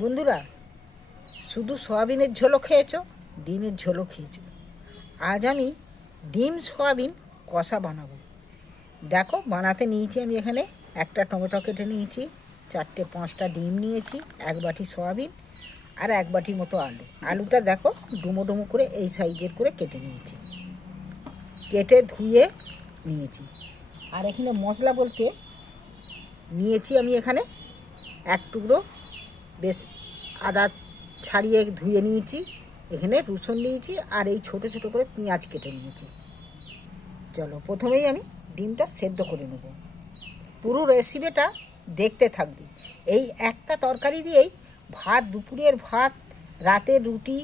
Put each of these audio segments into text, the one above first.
বন্ধুরা, শুধু সয়াবিনের ঝোলও খেয়েছ, ডিমের ঝোলও খেয়েছো। আজ আমি ডিম, সয়াবিন, কষা বানাবো। দেখো, বানাতে নিয়েছি আমি এখানে একটা টমেটো কেটে নিয়েছি, চারটে, পাঁচটা ডিম নিয়েছি, এক বাটি সয়াবিন আর এক বাটির মতো আলু। আলুটা দেখো, ডুমো ডুমো করে এই সাইজের করে কেটে নিয়েছি। কেটে ধুয়ে নিয়েছি। আর এখানে মশলা বলতে নিয়েছি আমি এখানে এক টুকরো বেশ আদা ছাড়িয়ে ধুয়ে নিয়েছি, এখানে রসুন নিয়েছি আর এই ছোট ছোট করে পেঁয়াজ কেটে নিয়েছি। চলো, প্রথমেই আমি ডিমটা সেদ্ধ করে নেব। পুরো রেসিপিটা দেখতে থাকবে। এই একটা তরকারি দিয়েই ভাত, দুপুরের ভাত, রাতের রুটি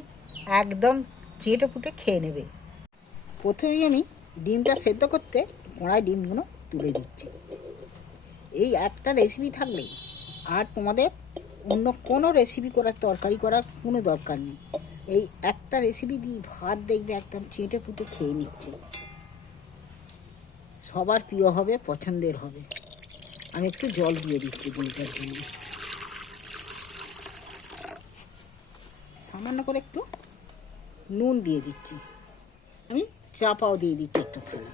একদম চেটে পুটে খেয়ে নেবে। প্রথমেই আমি ডিমটা সেদ্ধ করতে কড়াই ডিমগুলো তুলে দিচ্ছি। এই একটা রেসিপি থাকলেই আর তোমাদের অন্য কোনো রেসিপি করার তরকারি করার কোনো দরকার নেই। এই একটা রেসিপি দিয়ে ভাত দেখবে একদম চেটে পুটে খেয়ে নিচ্ছে। সবার প্রিয় হবে, পছন্দের হবে। আমি একটু জল দিয়ে দিচ্ছি ডিমটার জন্য। সামান্য করে একটু নুন দিয়ে দিচ্ছি। আমি চাপাও দিয়ে দিচ্ছি একটা থালা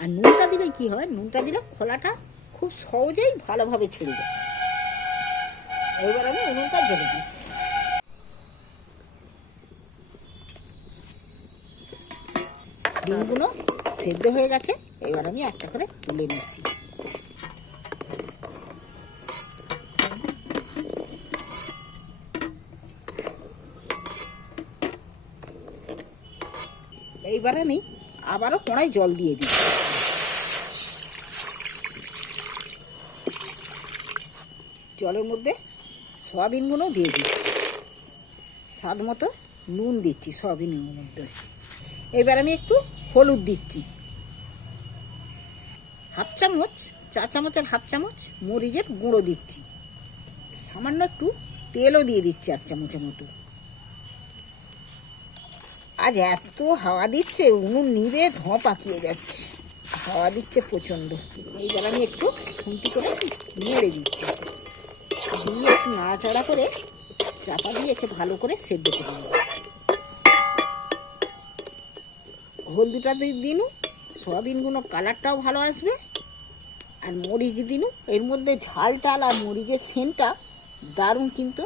আর নুনটা দিলে কি হয়? নুনটা দিলে খোলাটা খুব সহজেই ভালোভাবে ছেড়ে যায়। এবার আমি উনুনটা জ্বেলে দিই। ডিমগুলো সেদ্ধ হয়ে গেছে, এবার আমি একটা করে তুলে নিচ্ছি। এইবার আমি আবারও কড়াই জল দিয়ে দিই। জলের মধ্যে সয়াবিনগুলো দিয়ে দিচ্ছি স্বাদ মতো নুন দিচ্ছি সয়াবিনের মধ্যে। এবার আমি একটু হলুদ দিচ্ছি। হাফ চামচ, চা চামচের হাফ চামচ মরিচের গুঁড়ো দিচ্ছি। সামান্য একটু তেলও দিয়ে দিচ্ছি এক চামচের মতো। আজ এত হাওয়া দিচ্ছে, উনুন নিবে ধোঁয়া পাকিয়ে যাচ্ছে। হাওয়া দিচ্ছে প্রচণ্ড। এইবার আমি একটু খুন্তি করে নেড়ে দিচ্ছি। দিয়ে একটু নাড়াচাড়া করে চাপা দিয়ে একে ভালো করে সেদ্ধ করে নেব। হলদিটা দিনু সয়াবিনগুলো কালারটাও ভালো আসবে, আর মরিচ দিনু। এর মধ্যে ঝাল টাল আর মরিচের সেন্টটা দারুণ কিন্তু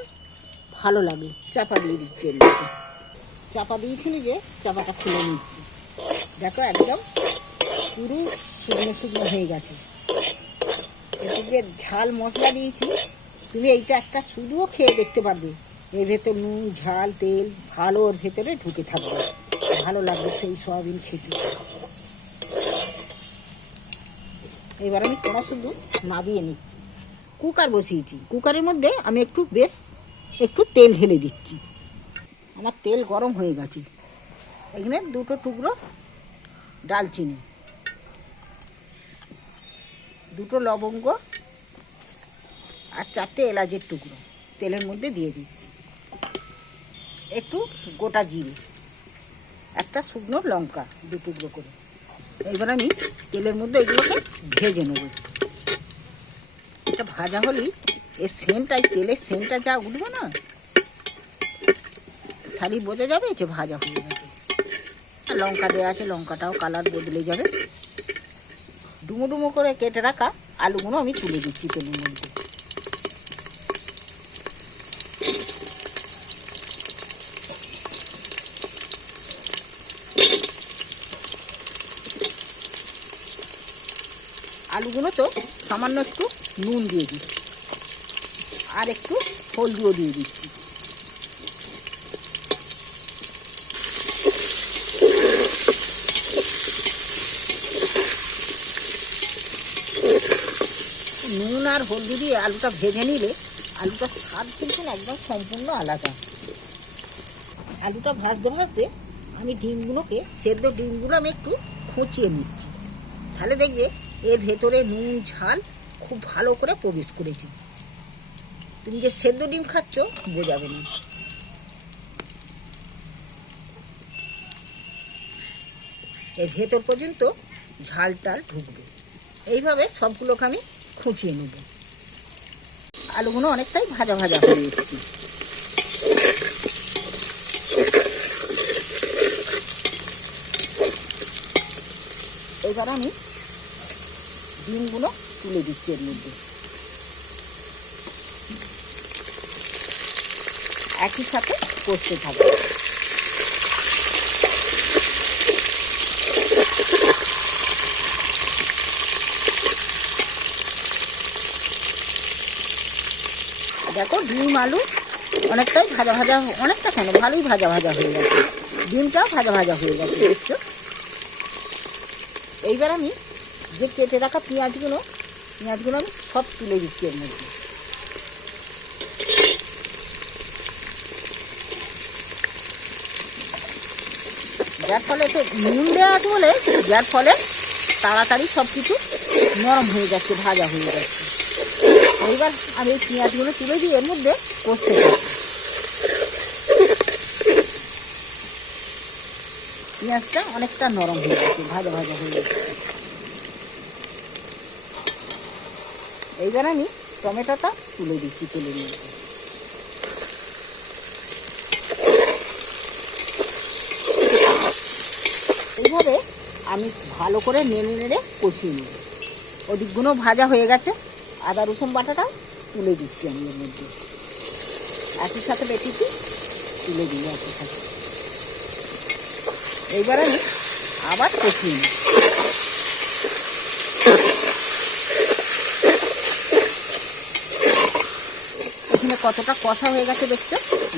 ভালো লাগে। চাপা দিয়ে দিচ্ছে এর মধ্যে। চাপা দিয়েছিলি যে, চাপাটা খুলে নিচ্ছি। দেখো একদম পুরো শুকনো শুকনো হয়ে গেছে। এদিকে ঝাল মশলা দিয়েছি। তুমি এইটা একটা শুধুও খেয়ে দেখতে পারবে। এর ভেতর নুন, ঝাল, তেল ভালো ওর ভেতরে ঢুকে থাকবে। ভালো লাগবে সেই সয়াবিন খেতে। এবার আমি কড়া শুধু নাবিয়ে নিচ্ছি। কুকার বসিয়েছি। কুকারের মধ্যে আমি একটু বেশ একটু তেল ঢেলে দিচ্ছি। আমার তেল গরম হয়ে গেছে। এখানে দুটো টুকরো ডালচিনি, দুটো লবঙ্গ আর চারটে এলাচের টুকরো। তেলের মধ্যে দিয়ে দিচ্ছি। একটু গোটা জিরে, একটা শুকনো লঙ্কা দু টুকরো করে। এবার আমি তেলের মধ্যে এগুলোকে ভেজে নেব। এটা ভাজা হলেই এর সেন্টটাই তেলের সেন্টটা যা উঠবে না থালি বোঝা যাবে যে ভাজা হয়ে গেছে। আর লঙ্কা দেওয়া আছে, লঙ্কাটাও কালার বদলে যাবে। ডুমো ডুমো করে কেটে রাখা আলুগুলো আমি তুলে দিচ্ছি তেলের মধ্যে। আলুগুলো তো সামান্য একটু নুন দিয়ে দিই আর একটু হলদিও দিয়ে দিচ্ছি। নুন আর হলদি দিয়ে আলুটা ভেজে নিলে আলুটার স্বাদ কিন্তু একদম সম্পূর্ণ আলাদা। আলুটা ভাজতে ভাজতে আমি ডিমগুলোকে, সেদ্ধ ডিমগুলো আমি একটু খুঁচিয়ে নিচ্ছি। তাহলে দেখবে এর ভেতরে নুন, ঝাল খুব ভালো করে প্রবেশ করেছে। তুমি যে সেদ্ধ ডিম খাচ্ছ, বোঝাবে না। এর ভেতর পর্যন্ত ঝাল টাল ঢুকবে। এইভাবে সবগুলোকে আমি খুঁচিয়ে নেব। আলুগুলো অনেকটাই ভাজা ভাজা হয়ে এসছে। এবার আমি ডিমগুলো তুলে দিচ্ছি এর মধ্যে। একই সাথে কষতে থাকবে। দেখো ডিম, আলু অনেকটাই ভাজা ভাজা, অনেকটা কেন? ভালোই ভাজা ভাজা হয়ে গেছে। ডিমটাও ভাজা ভাজা হয়ে গেছে এইবার আমি যে কেটে রাখা পেঁয়াজগুলো পেঁয়াজগুলো আমি সব তুলে দিচ্ছি এর মধ্যে। যার ফলে তো নুন দেওয়া আছে বলে, যার ফলে তাড়াতাড়ি সব কিছু নরম হয়ে যাচ্ছে, ভাজা হয়ে যাচ্ছে। এইবার আমি এই পেঁয়াজগুলো তুলে দিয়ে এর মধ্যে কষতে পেঁয়াজটা অনেকটা নরম হয়ে গেছে ভাজা ভাজা হয়ে গেছে এইবার আমি টমেটোটা তুলে দিচ্ছি তুলে নিয়েছি এইভাবে আমি ভালো করে নেড়ে নেড়ে কষিয়ে নেব। ওদিকগুলো ভাজা হয়ে গেছে। আদা, রসুন বাটাটা তুলে দিচ্ছি আমি এর মধ্যে। একই সাথে বেটেছি, তুলে দিই একই সাথে। এইবার আমি আবার কষিয়ে নিই কতটা কষা হয়ে গেছে দেখছ?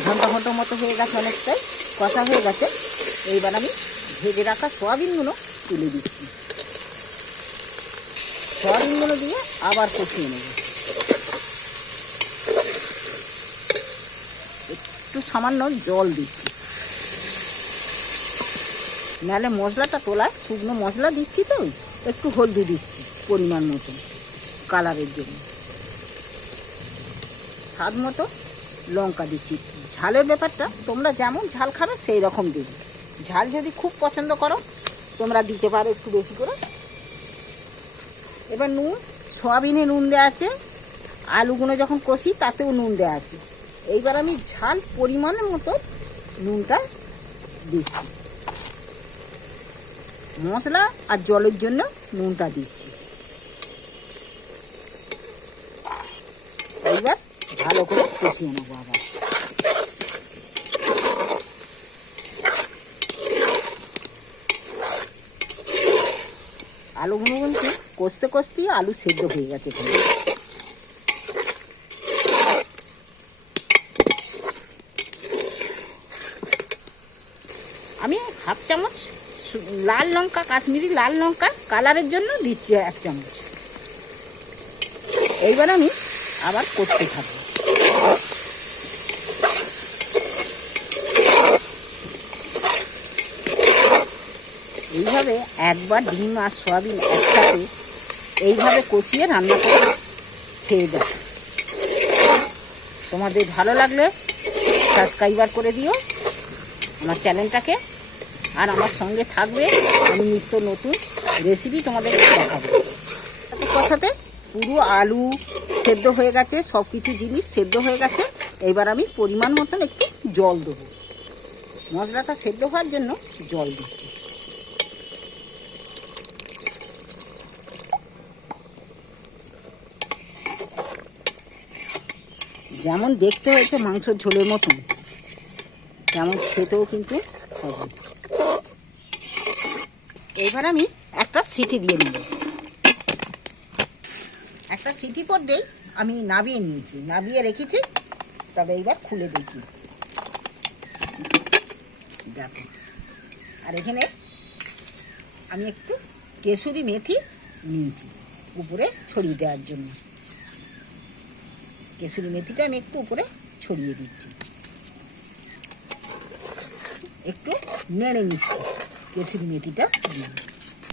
ঘণ্টা ঘণ্টার মতো হয়ে গেছে অনেকটাই। কষা হয়ে গেছে। এইবার আমি ভেজে রাখা সয়াবিনগুলো তুলে দিচ্ছি। সয়াবিনগুলো দিয়ে আবার কষিয়ে নেব। একটু সামান্য জল দিচ্ছি। নাহলে মশলাটা তোলায় শুকনো মশলা দিচ্ছি তো? একটু হলদি দিচ্ছি পরিমাণ মতো কালারের জন্য। স্বাদ মতো লঙ্কা দিচ্ছি। ঝালের ব্যাপারটা তোমরা যেমন ঝাল খাবে সেই রকম দেবে। ঝাল যদি খুব পছন্দ করো, তোমরা দিতে পারো একটু বেশি করে। এবার নুন, সয়াবিনে নুন দেওয়া আছে। আলুগুলো যখন কষি, তাতেও নুন দেওয়া আছে। এইবার আমি ঝাল পরিমাণের মতো নুনটা দিচ্ছি। মশলা আর জলের জন্য নুনটা দিচ্ছি এইবার ভালো করে কষিয়ে নেব আবার। আলুগুলো কিন্তু কষতে কষতেই আলু সেদ্ধ হয়ে গেছে এখানে। আমি হাফ চামচ লাল লঙ্কা, কাশ্মীরি লাল লঙ্কা কালারের জন্য দিচ্ছি এক চামচ। এইবার আমি আবার করতে থাকব। এইভাবে একবার ডিম আর সয়াবিন একসাথে এইভাবে কষিয়ে রান্না করে খেয়ে যাবে তোমাদের ভালো লাগলে সাবস্ক্রাইবার করে দিও, আমার চ্যানেলটাকে, আর আমার সঙ্গে থাকবে আমি নিত্য নতুন রেসিপি তোমাদের দেখাবো। কষাতে পুরো আলু সেদ্ধ হয়ে গেছে সব কিছু জিনিস সেদ্ধ হয়ে গেছে, এবার আমি পরিমাণ মতন একটু জল দেবো। মশলাটা সেদ্ধ হওয়ার জন্য জল দিচ্ছি। যেমন দেখতে হয়েছে মাংসর ঝোলের মতন, তেমন খেতেও কিন্তু হবে। এবার আমি একটা সিটি দিয়ে নেব। একটা সিটি পর পড়তেই আমি নাবিয়ে নিয়েছি, নাবিয়ে রেখেছি, তবে এইবার খুলে দিয়েছি দেখো। আর এখানে আমি একটু কেশুরি মেথি নিয়েছি, উপরে ছড়িয়ে দেওয়ার জন্য। কেশুরি মেথিটা আমি একটু উপরে ছড়িয়ে দিচ্ছি। একটু নেড়ে নিচ্ছি কেশুরি মেথিটা দিয়ে।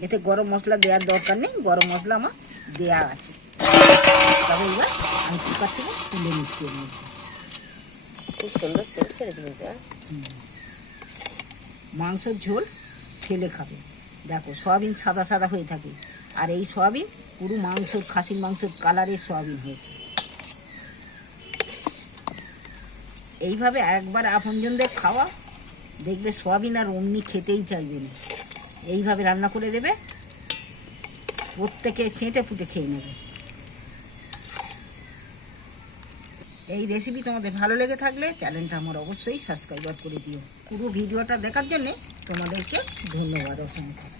এতে গরম মশলা দেওয়ার দরকার নেই গরম মশলা আমার দেওয়া আছে। তবে এবার আমি কুকার থেকে তুলে নিচ্ছি এর মধ্যে। খুব সুন্দর সেট সেরেছে? মাংসর ঝোল ঠেলে খাবে। দেখো সয়াবিন সাদা সাদা হয়ে থাকে। আর এই সয়াবিন পুরো মাংস খাসির মাংসের কালারের সয়াবিন হয়েছে। এইভাবে একবার আপনজনদের খাওয়া। দেখবে সোয়াবিন আর অমনি খেতেই চাইবে না। এইভাবে রান্না করে দেবে। প্রত্যেকে চেটে ফুটে খেয়ে নেবে। এই রেসিপি তোমাদের ভালো লেগে থাকলে চ্যানেলটা আমার অবশ্যই সাবস্ক্রাইবার করে দিও। পুরো ভিডিওটা দেখার জন্যে তোমাদেরকে ধন্যবাদ অসংখ্য।